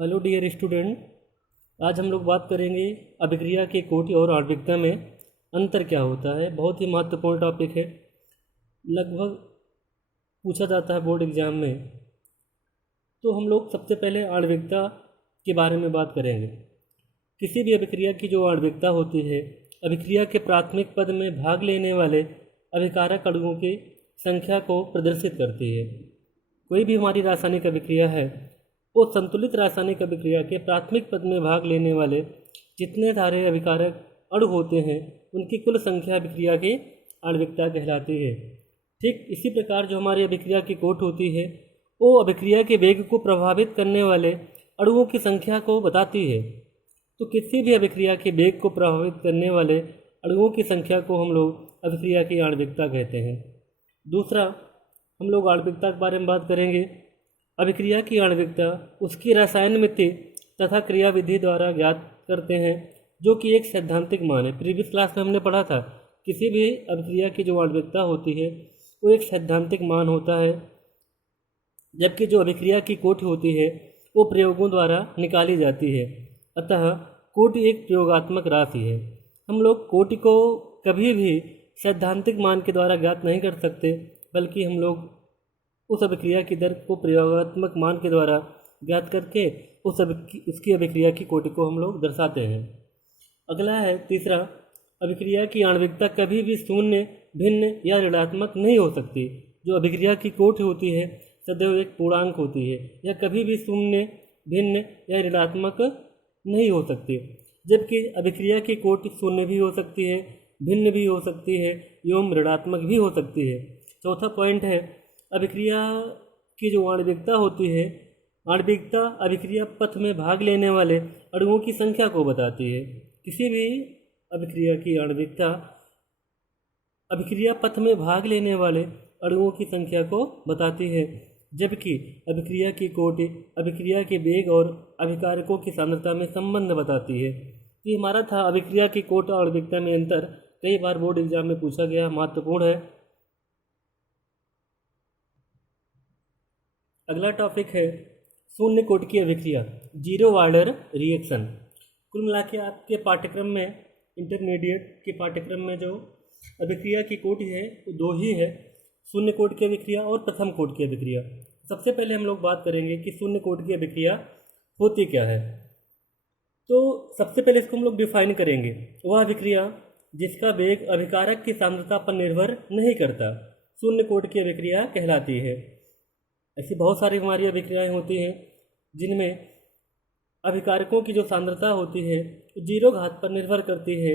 Hello dear student. आज हम लोग बात करेंगे अभिक्रिया के कोटि और आणविकता में अंतर क्या होता है। बहुत ही महत्वपूर्ण टॉपिक है, लगभग पूछा जाता है बोर्ड एग्जाम में। तो हम लोग सबसे पहले आणविकता के बारे में बात करेंगे। किसी भी अभिक्रिया की जो आणविकता होती है, अभिक्रिया के प्राथमिक पद में भाग लेने वाले अभिकारक अणुओं की संख्या को प्रदर्शित करती है। कोई भी हमारी रासायनिक अभिक्रिया है, वो संतुलित रासायनिक अभिक्रिया के प्राथमिक पद में भाग लेने वाले जितने सारे अभिकारक अणु होते हैं, उनकी कुल संख्या अभिक्रिया की आणविकता कहलाती है। ठीक इसी प्रकार जो हमारी अभिक्रिया की कोट होती है, वो अभिक्रिया के वेग को प्रभावित करने वाले अणुओं की संख्या को बताती है। तो किसी भी अभिक्रिया के वेग को प्रभावित करने वाले अणुओं की संख्या को हम लोग अभिक्रिया की आणविकता कहते हैं। दूसरा, हम लोग आणविकता के बारे में बात करेंगे। अभिक्रिया की आणविकता उसकी रसायनमिति तथा क्रियाविधि द्वारा ज्ञात करते हैं, जो कि एक सैद्धांतिक मान है। प्रीवियस क्लास में हमने पढ़ा था, किसी भी अभिक्रिया की जो आणविकता होती है वो एक सैद्धांतिक मान होता है, जबकि जो अभिक्रिया की कोटि होती है वो प्रयोगों द्वारा निकाली जाती है। अतः कोटि एक प्रयोगात्मक राशि है। हम लोग कोटि को कभी भी सैद्धांतिक मान के द्वारा ज्ञात नहीं कर सकते, बल्कि हम लोग उस अभिक्रिया की दर को प्रयोगात्मक मान के द्वारा ज्ञात करके उसकी अभिक्रिया की कोटि को हम लोग दर्शाते हैं। अगला है तीसरा, अभिक्रिया की आणविकता कभी भी शून्य, भिन्न या ऋणात्मक नहीं हो सकती। जो अभिक्रिया की कोटि होती है सदैव एक पूर्णांक होती है, यह कभी भी शून्य, भिन्न या ऋणात्मक नहीं हो सकती। जबकि अभिक्रिया की कोटि शून्य भी हो सकती है, भिन्न भी हो सकती है एवं ऋणात्मक भी हो सकती है। चौथा पॉइंट है, अभिक्रिया की जो आणविकता होती है, आणविकता अभिक्रिया पथ में भाग लेने वाले अणुओं की संख्या को बताती है। किसी भी अभिक्रिया की आणविकता अभिक्रिया पथ में भाग लेने वाले अणुओं की संख्या को बताती है, जबकि अभिक्रिया की कोटि अभिक्रिया के वेग और अभिकारकों की सांद्रता में संबंध बताती है। ये हमारा था अभिक्रिया की कोटि और आणविकता में अंतर। कई बार बोर्ड एग्जाम में पूछा गया, महत्वपूर्ण है। अगला टॉपिक है शून्य कोटि की अभिक्रिया, जीरो ऑर्डर रिएक्शन। कुल मिला के आपके पाठ्यक्रम में, इंटरमीडिएट के पाठ्यक्रम में जो अभिक्रिया की कोटि है वो दो ही है, शून्य कोटि की अभिक्रिया और प्रथम कोटि की अभिक्रिया। सबसे पहले हम लोग बात करेंगे कि शून्य कोटि की अभिक्रिया होती क्या है। तो सबसे पहले इसको हम लोग डिफाइन करेंगे। वह अभिक्रिया जिसका वेग अभिकारक की सांद्रता पर निर्भर नहीं करता, शून्य कोटि की अभिक्रिया कहलाती है। ऐसी बहुत सारी हमारी अभिक्रियाएं होती हैं जिनमें अभिकारकों की जो सांद्रता होती है जीरो घात पर निर्भर करती है।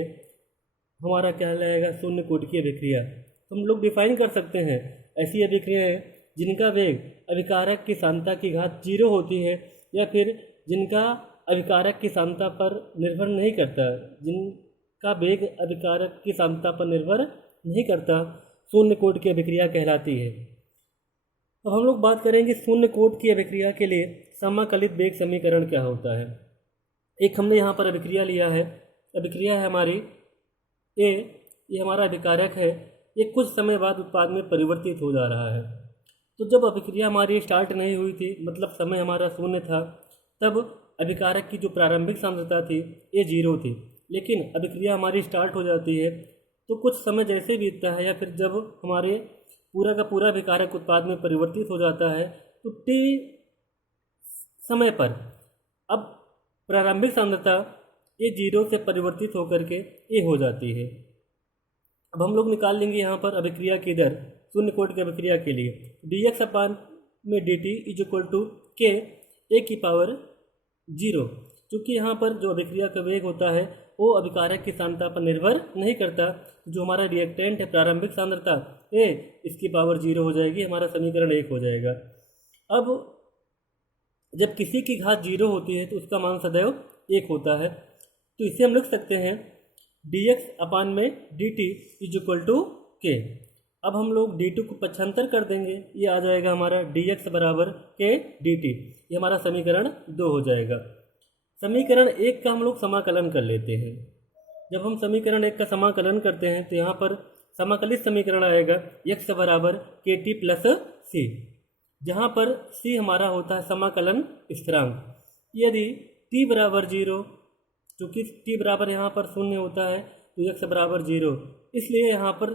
हमारा क्या कहलाएगा, शून्य कोटि की अभिक्रिया। तो हम लोग डिफाइन कर सकते हैं ऐसी अभिक्रियाएं जिनका वेग अभिकारक की सांद्रता की घात जीरो होती है, या फिर जिनका अभिकारक की सांद्रता पर निर्भर नहीं करता, जिनका वेग अभिकारक की सांद्रता पर निर्भर नहीं करता, शून्य कोटि की अभिक्रिया कहलाती है। अब हम लोग बात करेंगे शून्य कोटि की अभिक्रिया के लिए समाकलित वेग समीकरण क्या होता है। एक हमने यहाँ पर अभिक्रिया लिया है, अभिक्रिया है हमारी ए, ये हमारा अभिकारक है, ये कुछ समय बाद उत्पाद में परिवर्तित हो जा रहा है। तो जब अभिक्रिया हमारी स्टार्ट नहीं हुई थी, मतलब समय हमारा शून्य था, तब अभिकारक की जो प्रारंभिक सांद्रता थी ये जीरो थी। लेकिन अभिक्रिया हमारी स्टार्ट हो जाती है तो कुछ समय जैसे बीतता है, या फिर जब हमारे पूरा का पूरा अभिकारक उत्पाद में परिवर्तित हो जाता है, तो टी समय पर अब प्रारंभिक सांद्रता ये जीरो से परिवर्तित होकर के ए हो जाती है। अब हम लोग निकाल लेंगे यहाँ पर अभिक्रिया की दर शून्य कोटि की अभिक्रिया के लिए। dx अपान में dt इज इक्वल टू के ए की पावर जीरो। क्योंकि यहाँ पर जो अभिक्रिया का वेग होता है वो अभिकारक की सांद्रता पर निर्भर नहीं करता। जो हमारा रिएक्टेंट है प्रारंभिक सांद्रता ए, इसकी पावर जीरो हो जाएगी, हमारा समीकरण एक हो जाएगा। अब जब किसी की घात जीरो होती है तो उसका मान सदैव एक होता है। तो इसे हम लिख सकते हैं dx अपान में dt इज इक्वल टू के। अब हम लोग dt को पक्षांतर कर देंगे, ये आ जाएगा हमारा dx बराबर के dt। ये हमारा समीकरण 2 हो जाएगा। समीकरण 1 का हम लोग समाकलन कर लेते हैं। जब हम समीकरण 1 का समाकलन करते हैं तो यहाँ पर समाकलित समीकरण आएगा x बराबर के टी प्लस सी, जहाँ पर सी हमारा होता है समाकलन स्थिरांक। यदि t बराबर 0, चूँकि t बराबर यहाँ पर 0 होता है तो x बराबर 0, इसलिए यहाँ पर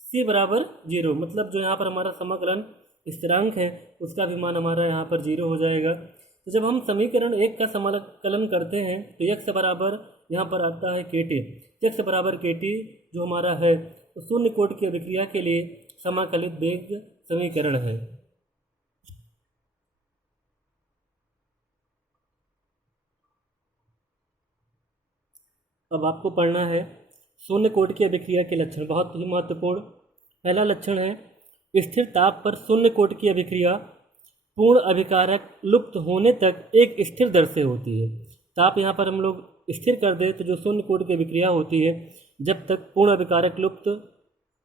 c बराबर 0, मतलब जो यहाँ पर हमारा समाकलन स्थिरांक है उसका भी मान हमारा यहाँ पर 0 हो जाएगा। तो जब हम समीकरण 1 का समाकलन करते हैं तो x बराबर यहाँ पर आता है kt, x बराबर kt जो हमारा है तो शून्य कोट की अभिक्रिया के लिए समाकलित वेग समीकरण है। अब आपको पढ़ना है शून्य कोट की अभिक्रिया के लक्षण, बहुत ही महत्वपूर्ण। पहला लक्षण है स्थिर ताप पर शून्य कोट की अभिक्रिया पूर्ण अभिकारक लुप्त होने तक एक स्थिर दर से होती है। ताप यहाँ पर हम लोग स्थिर कर दें तो जो शून्य कोट की अभिक्रिया होती है जब तक पूर्ण अभिकारक लुप्त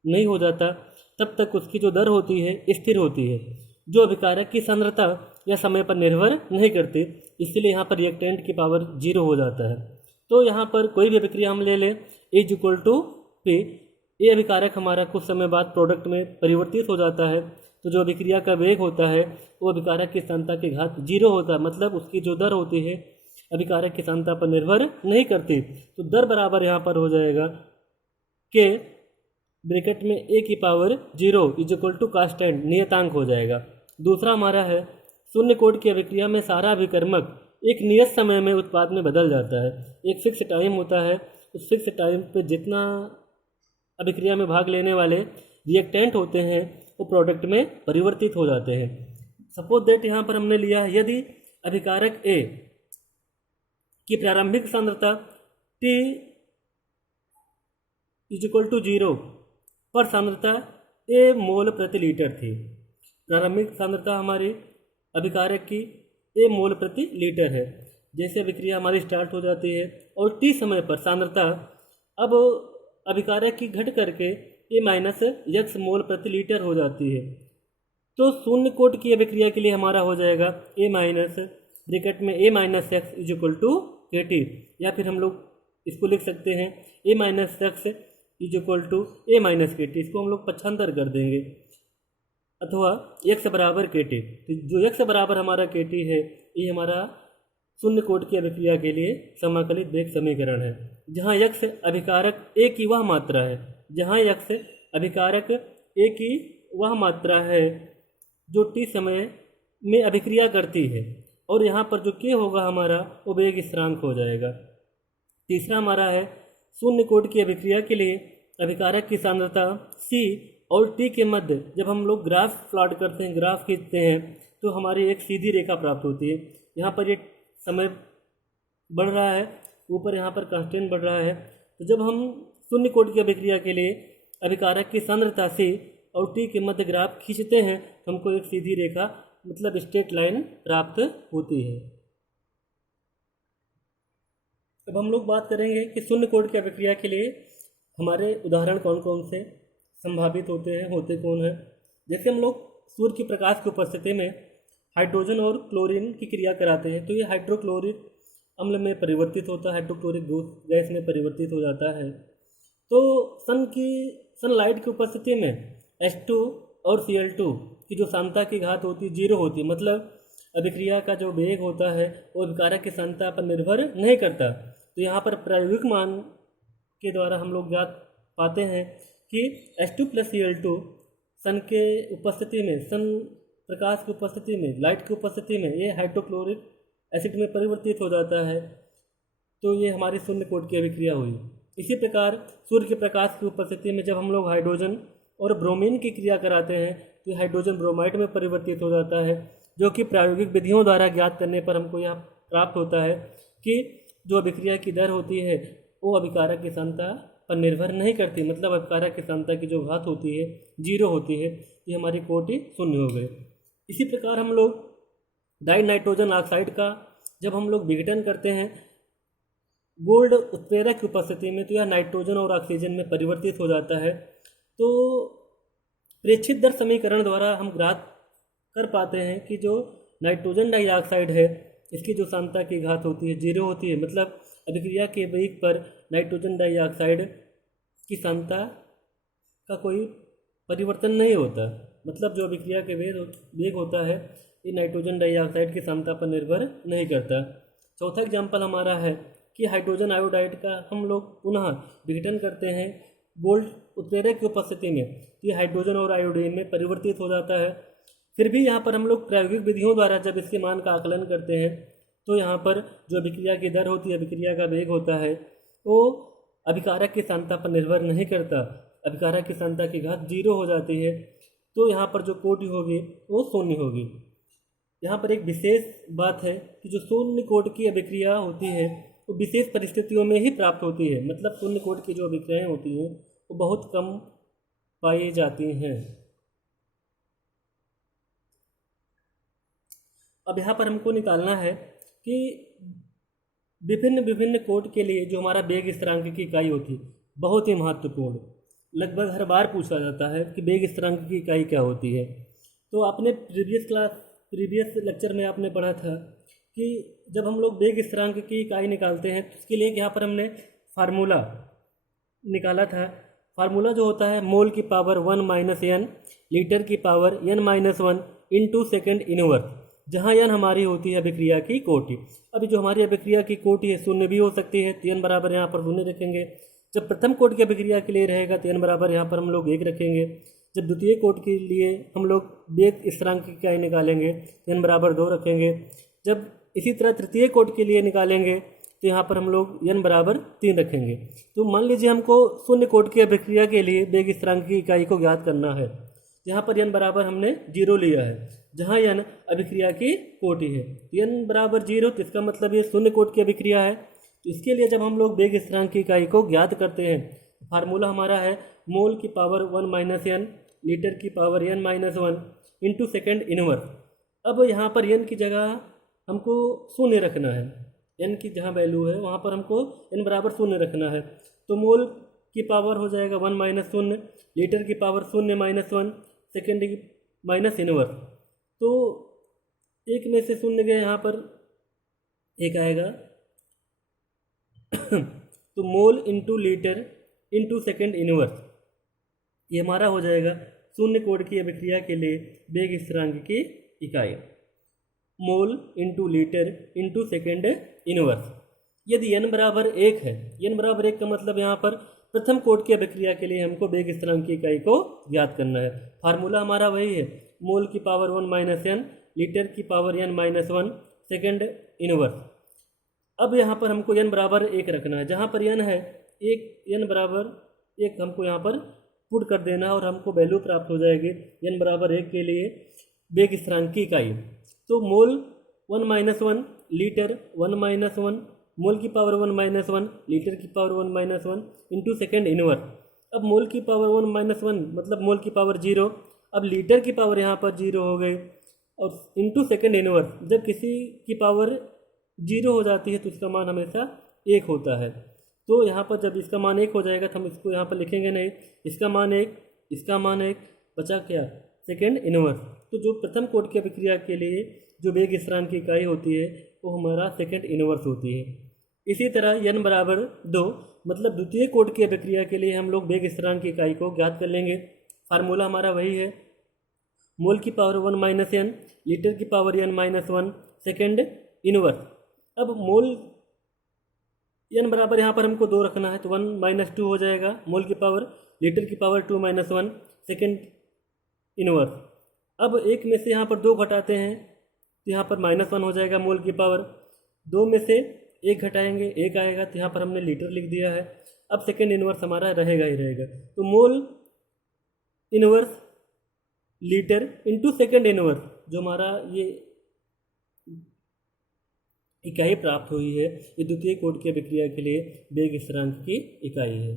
नहीं हो जाता तब तक उसकी जो दर होती है स्थिर होती है, जो अभिकारक की सांद्रता या समय पर निर्भर नहीं करती, इसलिए यहाँ पर रिएक्टेंट की पावर 0 हो जाता है। तो यहाँ पर कोई भी अभिक्रिया हम ले लें इज इक्वल टू पी, ये अभिकारक हमारा कुछ समय बाद प्रोडक्ट में परिवर्तित हो जाता है, तो जो अभिक्रिया का वेग होता है वो अभिकारक की सांद्रता के घात 0 होता है, मतलब उसकी जो दर होती है अभिकारक की सांद्रता पर निर्भर नहीं करती। तो दर बराबर यहाँ पर हो जाएगा के ब्रैकेट में a की power 0 is equal to constant नियतांक हो जाएगा। दूसरा हमारा है शून्य कोट की अभिक्रिया में सारा अभिकर्मक एक नियत समय में उत्पाद में बदल जाता है। एक फिक्स टाइम होता है, उस फिक्स टाइम पे जितना अभिक्रिया में भाग लेने वाले रिएक्टेंट होते हैं वो प्रोडक्ट में परिवर्तित हो जाते हैं। सपोज दैट यहाँ पर हमने लिया है यदि अभिकारक A की प्रारंभिक सांद्रता T इज इक्वल टू 0 पर सांद्रता A मोल प्रति लीटर थी। प्रारंभिक सांद्रता हमारी अभिकारक की A मोल प्रति लीटर है। जैसे अभिक्रिया हमारी स्टार्ट हो जाती है और T समय पर सांद्रता अब अभिकारक की घट करके A माइनस x मोल प्रति लीटर हो जाती है। तो शून्य कोट की अभिक्रिया के लिए हमारा हो जाएगा A माइनस ब्रैकेट में A minus x is equal to KT, या फिर हम लोग इसको लिख सकते हैं A minus x is equal to A minus KT, इसको हम लोग पक्षांतर कर देंगे, अथवा x बराबर KT। तो जो x बराबर हमारा KT है ये हमारा शून्य कोट की अभिक्रिया के लिए समाकलित वेग समीकरण है, जहाँ x अभिकारक A की वह मात्रा है, जहाँ x अभिकारक A की वह मात्रा है जो T समय में अभिक्रिया करती है, और यहाँ पर जो K होगा हमारा वो वेग स्थिरांक हो जाएगा। तीसरा हमारा है शून्य कोट की अभिक्रिया के लिए अभिकारक की सांद्रता C और T के मध्य जब हम लोग ग्राफ प्लॉट करते हैं, ग्राफ खींचते हैं, तो हमारी एक सीधी रेखा प्राप्त होती है। यहाँ पर ये समय बढ़ रहा है, ऊपर यहाँ पर कांस्टेंट बढ़ रहा है। तो जब हम शून्य कोट की अभिक्रिया के लिए अभिकारक की सांद्रता C और T के मध्य ग्राफ खींचते हैं तो हमको एक सीधी रेखा मतलब स्ट्रेट लाइन प्राप्त होती है। अब हम लोग बात करेंगे कि शून्य कोट की अभिक्रिया के लिए हमारे उदाहरण कौन कौन से संभावित होते हैं, होते कौन है। जैसे हम लोग सूर्य की प्रकाश की उपस्थिति में हाइड्रोजन और क्लोरीन की क्रिया कराते हैं तो ये हाइड्रोक्लोरिक अम्ल में परिवर्तित होता है, हाइड्रोक्लोरिक गैस में परिवर्तित हो जाता है। तो सनलाइट की उपस्थिति में H2 और Cl2 की जो सांद्रता की घात होती है 0 होती है, मतलब अभिक्रिया का जो वेग होता है वो अभिकारक की सांद्रता पर निर्भर नहीं करता। तो यहाँ पर प्रायोगिक मान के द्वारा हम लोग ज्ञात पाते हैं कि H2 प्लस Cl2 सन के उपस्थिति में, सन प्रकाश की उपस्थिति में, लाइट की उपस्थिति में ये हाइड्रोक्लोरिक एसिड में परिवर्तित हो जाता है। तो ये हमारी शून्य कोट की अभिक्रिया हुई। इसी प्रकार सूर्य के प्रकाश की उपस्थिति में जब हम लोग हाइड्रोजन और ब्रोमीन की क्रिया कराते हैं तो ये हाइड्रोजन ब्रोमाइड में परिवर्तित हो जाता है, जो कि प्रायोगिक विधियों द्वारा ज्ञात करने पर हमको यह प्राप्त होता है कि जो अभिक्रिया की दर होती है वो अभिकारक की सांद्रता पर निर्भर नहीं करती, मतलब अभिकारक की सांद्रता की जो घात होती है 0 होती है। ये हमारी कोटि शून्य हो गए। इसी प्रकार हम लोग डाई नाइट्रोजन ऑक्साइड का जब हम लोग विघटन करते हैं गोल्ड उत्प्रेरक की उपस्थिति में तो यह नाइट्रोजन और ऑक्सीजन में परिवर्तित हो जाता है। तो प्रेक्षित दर समीकरण द्वारा हम ज्ञात कर पाते हैं कि जो नाइट्रोजन डाइऑक्साइड है इसकी जो सांद्रता की घात होती है 0 होती है, मतलब अभिक्रिया के वेग पर नाइट्रोजन डाइऑक्साइड की सांद्रता का कोई परिवर्तन नहीं होता, मतलब जो अभिक्रिया के वेग होता है ये नाइट्रोजन डाइऑक्साइड की सांद्रता पर निर्भर नहीं करता। चौथा एग्जाम्पल हमारा है कि हाइड्रोजन आयोडाइड का हम लोग पुनः विघटन करते हैं गोल्ड उत्प्रेरक की उपस्थिति में, तो ये हाइड्रोजन और आयोडीन में परिवर्तित हो जाता है। फिर भी यहाँ पर हम लोग प्रायोगिक विधियों द्वारा जब इसके मान का आकलन करते हैं तो यहाँ पर जो अभिक्रिया की दर होती है, अभिक्रिया का वेग होता है, वो अभिकारक की सांद्रता पर निर्भर नहीं करता। अभिकारक की सांद्रता की घात 0 हो जाती है, तो यहाँ पर जो कोटि होगी वो शून्य होगी। यहाँ पर एक विशेष बात है कि जो शून्य कोट की अभिक्रिया होती है वो विशेष परिस्थितियों में ही प्राप्त होती है, मतलब शून्य कोट की जो अभिक्रियाएँ होती हैं वो बहुत कम पाई जाती हैं। अब यहाँ पर हमको निकालना है कि विभिन्न विभिन्न कोट के लिए जो हमारा वेग स्थिरांक की इकाई होती है, बहुत ही महत्वपूर्ण, लगभग हर बार पूछा जाता है कि वेग स्थिरांक की इकाई क्या होती है। तो आपने प्रीवियस लेक्चर में आपने पढ़ा था कि जब हम लोग वेग स्थिरांक की इकाई निकालते हैं तो उसके लिए यहाँ पर हमने फार्मूला निकाला था। फार्मूला जो होता है मोल की पावर 1 - n लीटर की power n-1 into second inverse, जहाँ n हमारी होती है अभिक्रिया की कोटि। अभी जो हमारी अभिक्रिया की कोटि है शून्य भी हो सकती है, तो n बराबर यहाँ पर शून्य रखेंगे। जब प्रथम कोट की अभिक्रिया के लिए रहेगा तो n बराबर यहाँ पर हम लोग 1 रखेंगे। जब द्वितीय कोट के लिए हम लोग वेग स्थिरांक की इकाई निकालेंगे तो n बराबर 2 रखेंगे। जब इसी तरह तृतीय कोट के लिए निकालेंगे तो यहाँ पर हम लोग n बराबर 3 रखेंगे। तो मान लीजिए हमको शून्य कोट की अभिक्रिया के लिए वेग स्थिरांक की इकाई को ज्ञात करना है। यहाँ पर n बराबर हमने 0 लिया है, जहाँ n अभिक्रिया की कोटि है। तो n बराबर 0, तो इसका मतलब ये शून्य कोट की अभिक्रिया है। तो इसके लिए जब हम लोग वेग स्थिरांक की इकाई को ज्ञात करते हैं, फार्मूला हमारा है मोल की पावर 1 - n लीटर की power n-1 into second inverse. अब यहाँ पर n की जगह हमको शून्य रखना है, n की जहाँ वैल्यू है वहाँ पर हमको n बराबर 0 रखना है। तो मोल की पावर हो जाएगा 1 - 0, लीटर की पावर 0 - 1, सेकेंड की माइनस इनवर्स। तो एक में से शून्य गए, यहाँ पर एक आएगा तो mole into litre into second inverse, ये हमारा हो जाएगा शून्य कोट की अभिक्रिया के लिए वेग स्थिरांक की इकाई, mole into litre into second inverse. यदि n बराबर 1 है, n बराबर 1 का मतलब यहाँ पर प्रथम कोट की अभिक्रिया के लिए हमको वेग स्थिरांक की इकाई को ज्ञात करना है। फार्मूला हमारा वही है मोल की पावर 1 - n लीटर की पावर n-1 सेकेंड इनवर्स। अब यहाँ पर हमको n बराबर 1 रखना है, जहाँ पर n है 1, n बराबर 1 हमको यहाँ पर पुट कर देना और हमको वैल्यू प्राप्त हो जाएगी n बराबर 1 के लिए वेग स्थिरांक की इकाई। तो मोल 1 - 1 लीटर 1 - 1 मोल की पावर 1 - 1 लीटर की पावर 1 - 1 इंटू सेकेंड इनवर्स। अब मोल की पावर 1 - 1 मतलब मोल की पावर 0, अब लीटर की पावर यहाँ पर 0 हो गई और इंटू सेकेंड इनवर्स। जब किसी की पावर 0 हो जाती है तो उसका मान हमेशा 1 होता है। तो यहाँ पर जब इसका मान 1 हो जाएगा तो हम इसको यहाँ पर लिखेंगे नहीं, इसका मान 1, इसका मान 1, बचा क्या सेकेंड इनवर्स। तो जो प्रथम कोट की अभिक्रिया के लिए जो वेग स्थिरांक की इकाई होती है वो हमारा सेकेंड इनवर्स होती है। इसी तरह n बराबर 2 मतलब द्वितीय कोट की अभिक्रिया के लिए हम लोग वेग स्थिरांक की इकाई को ज्ञात कर लेंगे। फार्मूला हमारा वही है मोल की पावर 1 - n लीटर की पावर n-1 सेकेंड इनवर्स। अब मोल n बराबर यहाँ पर हमको 2 रखना है, तो 1 - 2 हो जाएगा मोल की पावर लीटर की पावर 2 - 1 सेकेंड इनवर्स। अब एक में से यहाँ पर 2 घटाते हैं तो यहाँ पर -1 हो जाएगा मोल की पावर, 2 में से 1 घटाएंगे 1 आएगा, तो यहाँ पर हमने लीटर लिख दिया है। अब सेकेंड इनवर्स हमारा रहेगा ही रहेगा, तो mole inverse litre into second inverse जो हमारा ये इकाई प्राप्त हुई है, ये द्वितीय कोट की अभिक्रिया के लिए वेग स्थिरांक की इकाई है।